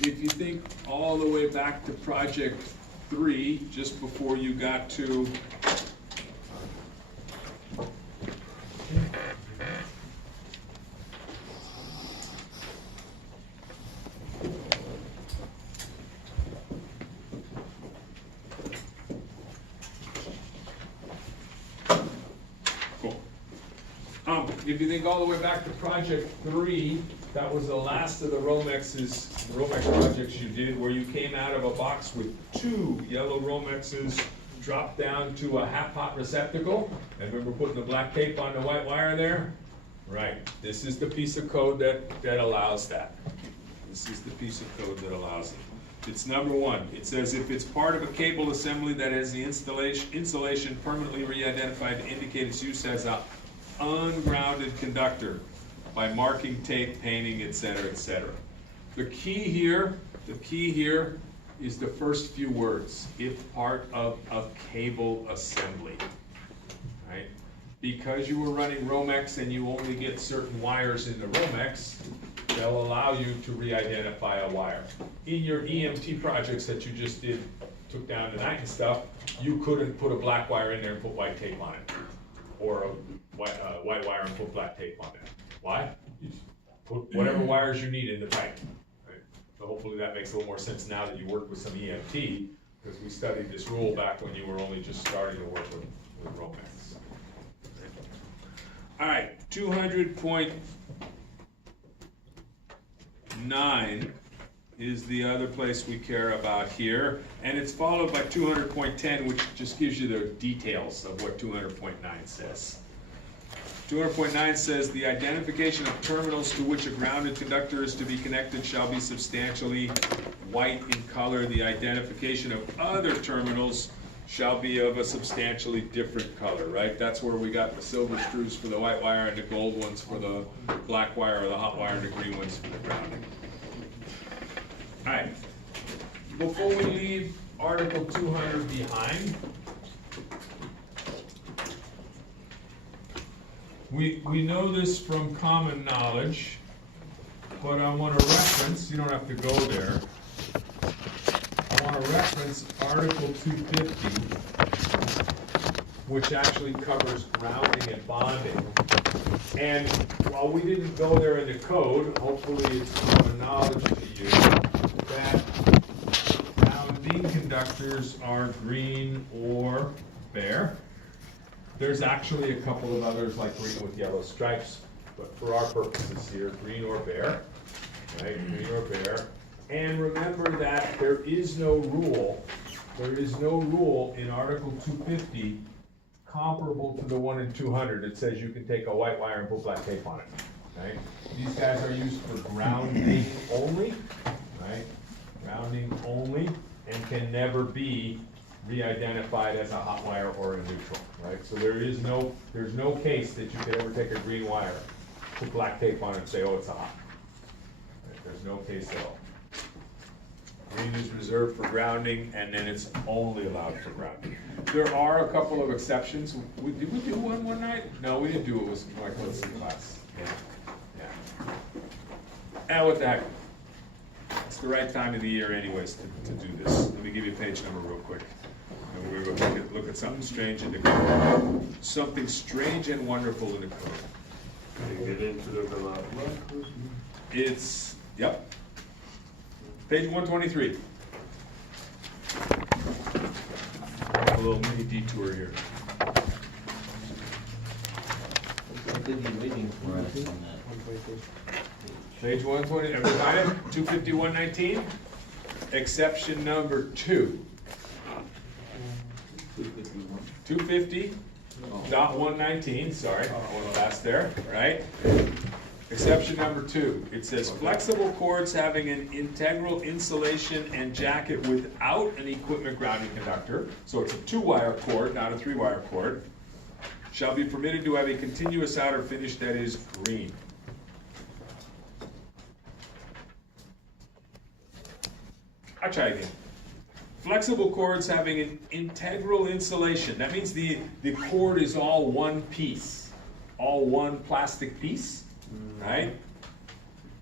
if you think all the way back to project 3, just before you got to if you think all the way back to project 3, that was the last of the Romex projects you did, where you came out of a box with 2 yellow Romexes dropped down to a half-pot receptacle. And remember putting the black tape on the white wire there? Right, this is the piece of code that allows that. This is the piece of code that allows it. It's number 1. It says if it's part of a cable assembly that has the insulation permanently re-identified to indicate its use as a ungrounded conductor by marking, tape, painting, etc., etc. The key here is the first few words, if part of a cable assembly, right? Because you were running Romex and you only get certain wires in the Romex, they'll allow you to re-identify a wire. In your EMT projects that you just took down tonight and stuff, you couldn't put a black wire in there and put white tape on it, or a white wire and put black tape on it. Why? You just put whatever wires you need in the pipe. Right? So hopefully that makes a little more sense now that you work with some EMT, because we studied this rule back when you were only just starting to work with Romex. All right, 200.9 is the other place we care about here, and it's followed by 200.10, which just gives you the details of what 200.9 says. 200.9 says the identification of terminals to which a grounded conductor is to be connected shall be substantially white in color. The identification of other terminals shall be of a substantially different color, right? That's where we got the silver screws for the white wire and the gold ones for the black wire, or the hot wire and the green ones for the grounding. All right, before we leave Article 200 behind, we know this from common knowledge, but I want to reference, you don't have to go there, I want to reference Article 250, which actually covers grounding and bonding. And while we didn't go there in the code, hopefully it's common knowledge to you that grounding conductors are green or bare. There's actually a couple of others like green with yellow stripes, but for our purposes here, green or bare, right? Green or bare. And remember that there is no rule in Article 250 comparable to the one in 200 that says you can take a white wire and put black tape on it, right? These guys are used for grounding only, right? Grounding only, and can never be re-identified as a hot wire or a neutral, right? So there's no case that you could ever take a green wire, put black tape on it and say, oh, it's a hot. Right? There's no case at all. Green is reserved for grounding, and then it's only allowed for grounding. There are a couple of exceptions. Did we do one night? No, we didn't do it. It was my literacy class. Yeah. And what the heck? It's the right time of the year anyways to do this. Let me give you a page number real quick. And we're going to look at something strange in the code. Something strange and wonderful in the code. Can you get into the lot? It's, yep. Page 123. A little mini detour here. What did you waiting for us on that? Page 120, everybody got it? 251.19. Exception number 2. 250.119, sorry, one last there, right? Exception number 2, it says flexible cords having an integral insulation and jacket without an equipment grounding conductor, so it's a 2-wire cord, not a 3-wire cord, shall be permitted to have a continuous outer finish that is green. I'll try again. Flexible cords having an integral insulation, that means the cord is all one piece, all one plastic piece. Right?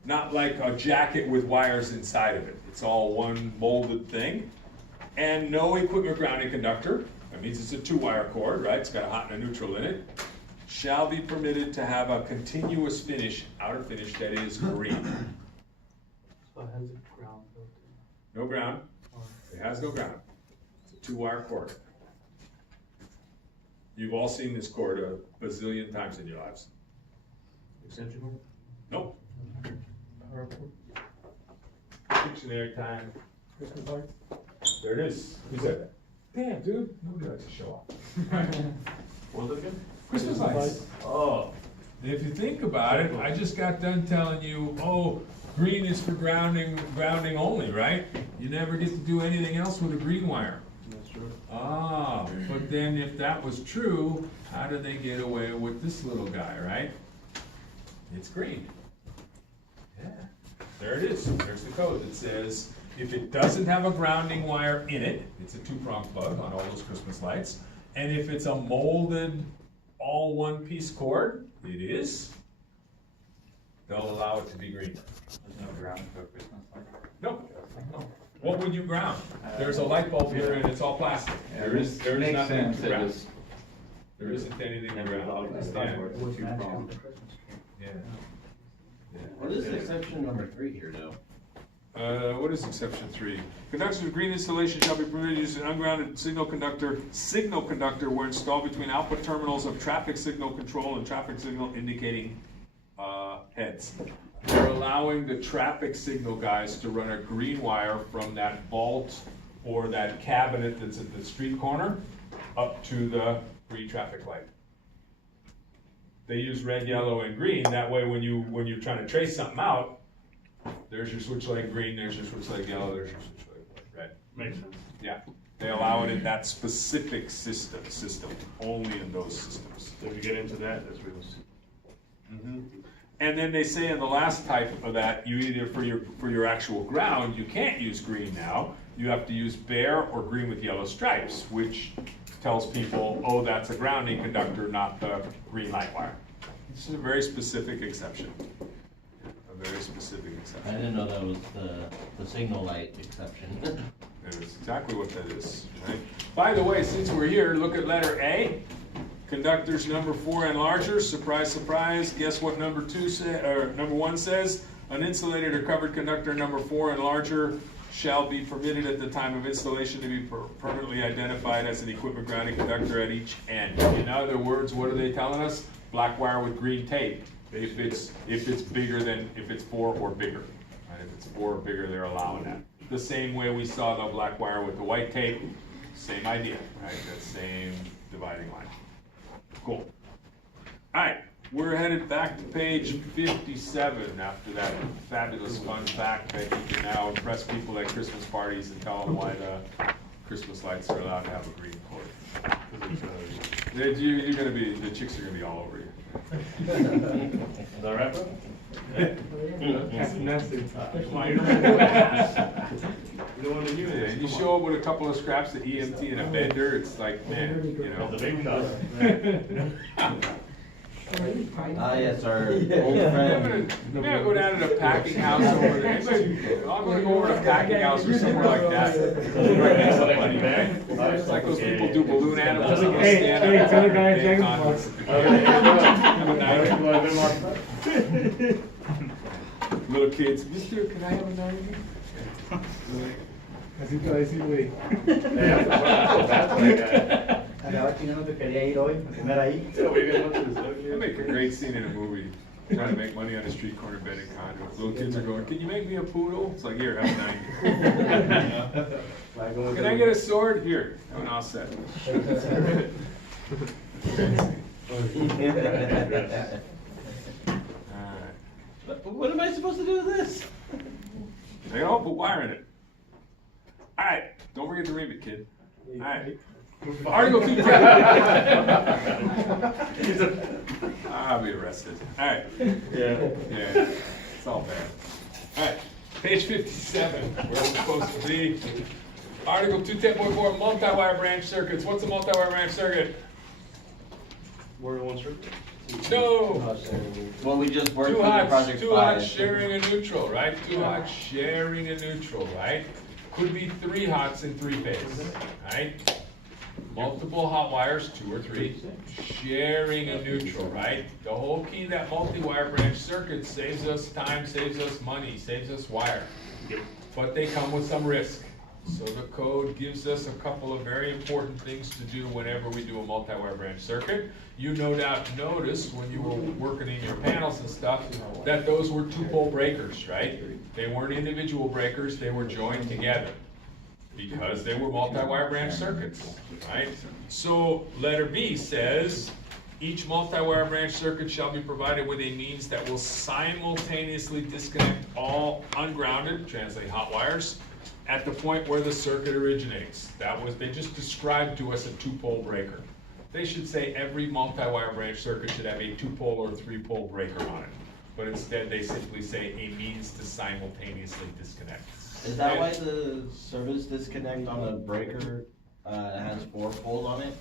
not like a jacket with wires inside of it. It's all one molded thing. And no equipment grounding conductor, that means it's a 2-wire cord, right? It's got a hot and a neutral in it, shall be permitted to have a continuous finish, outer finish that is green. So it has a ground built in. No ground, it has no ground. It's a 2-wire cord. You've all seen this cord a bazillion times in your lives. Extension cord? Nope. Dictionary time. Christmas lights? There it is. Who said that? Damn, dude, nobody likes to show off. What was it again? Christmas lights. Oh, If you think about it, I just got done telling you, oh, green is for grounding only, right? You never get to do anything else with a green wire. that's true. Ah, but then if that was true, how did they get away with this little guy, right? It's green. Yeah, there it is. There's the code that says if it doesn't have a grounding wire in it, it's a 2-prong plug on all those Christmas lights. And if it's a molded, all one-piece cord, it is, they'll allow it to be green. There's no ground for a Christmas light. No. What would you ground? There's a light bulb here and it's all plastic. There is Makes nothing sense, to it ground. was- There isn't anything to Never ground. allowed this Yeah. before. What's matching prong. with the Christmas tree? Yeah. What is exception number 3 here, though? What is exception 3? Conductors of green installation shall be permitted to use an ungrounded signal conductor were installed between output terminals of traffic signal control and traffic signal indicating heads. They're allowing the traffic signal guys to run a green wire from that vault or that cabinet that's at the street corner up to the green traffic light. They use red, yellow, and green. That way, when you're trying to trace something out, there's your switch light green, there's your switch light yellow, there's your switch light red. Makes sense. Yeah, they allow it in that specific system, only in those systems. So if you get into that, that's real. And then they say in the last type of that, you either, for your actual ground, you can't use green now. You have to use bare or green with yellow stripes, which tells people, oh, that's a grounding conductor, not the green light wire. This is a very specific exception. A very specific I exception. didn't know that was the signal light exception. That's exactly what that is, right? By the way, since we're here, look at letter A. Conductors number 4 and larger, surprise, surprise, guess what number 1 says? An insulated or covered conductor number 4 and larger shall be permitted at the time of installation to be permanently identified as an equipment grounding conductor at each end. In other words, what are they telling us? Black wire with green tape, if it's bigger than, if it's 4 or bigger. Right? If it's 4 or bigger, they're allowing that. The same way we saw the black wire with the white tape, same idea, right? That same dividing line. Cool. All right, we're headed back to page 57 after that fabulous fun fact that you can now impress people at Christmas parties and tell them why the Christmas lights are allowed to have a green cord. You're gonna be, the chicks are gonna be all over you. Is that right, bro? You don't want to use Yeah, it. you show up with a couple of scraps of EMT and a bender, it's like, man, you know. The big shot. Ah, yes, our old I'm friend. gonna go down to the packing house over there. I'm gonna go over to the packing house or somewhere like that. Right next to the money bag. It's like those people do balloon animals. and they stand up Hey, tell the and guy at bang Jack on- Have a night. Little kids, mister, can I have a 90? Así que decir, güey. Andaba chino, te quería ir hoy, a comer ahí. That'd make a great scene in a movie. Trying to make money on a street corner betting condos. Little kids are going, can you make me a poodle? It's like, here, have a 90. Can I get a sword? Here, have an offset. What am I supposed to do with this? They all put wire in it. All right, don't forget to read it, kid. All right. Article 210. I'll be arrested. All right. Yeah. Yeah, it's all bad. All right, page 57, where we're supposed to be. Article 210.4, multi-wire branch circuits. What's a multi-wire branch circuit? More than one circuit? No. Well, we just worked Two on the hots, project two hots 5. sharing a neutral, right? Two hots sharing a neutral, right? Could be 3 hots in 3 phase, right? Multiple hot wires, 2 or 3, sharing a neutral, right? The whole key of that multi-wire branch circuit saves us time, saves us money, saves us wire. But they come with some risk. So the code gives us a couple of very important things to do whenever we do a multi-wire branch circuit. You no doubt noticed when you were working in your panels and stuff, that those were 2-pole breakers, right? They weren't individual breakers, they were joined together, because they were multi-wire branch circuits, right? So letter B says, each multi-wire branch circuit shall be provided with a means that will simultaneously disconnect all ungrounded, translate hot wires, at the point where the circuit originates. They just described to us a 2-pole breaker. They should say every multi-wire branch circuit should have a 2-pole or 3-pole breaker on it. But instead, they simply say a means to simultaneously disconnect. Is that why the service disconnect on a breaker has 4 poles on it?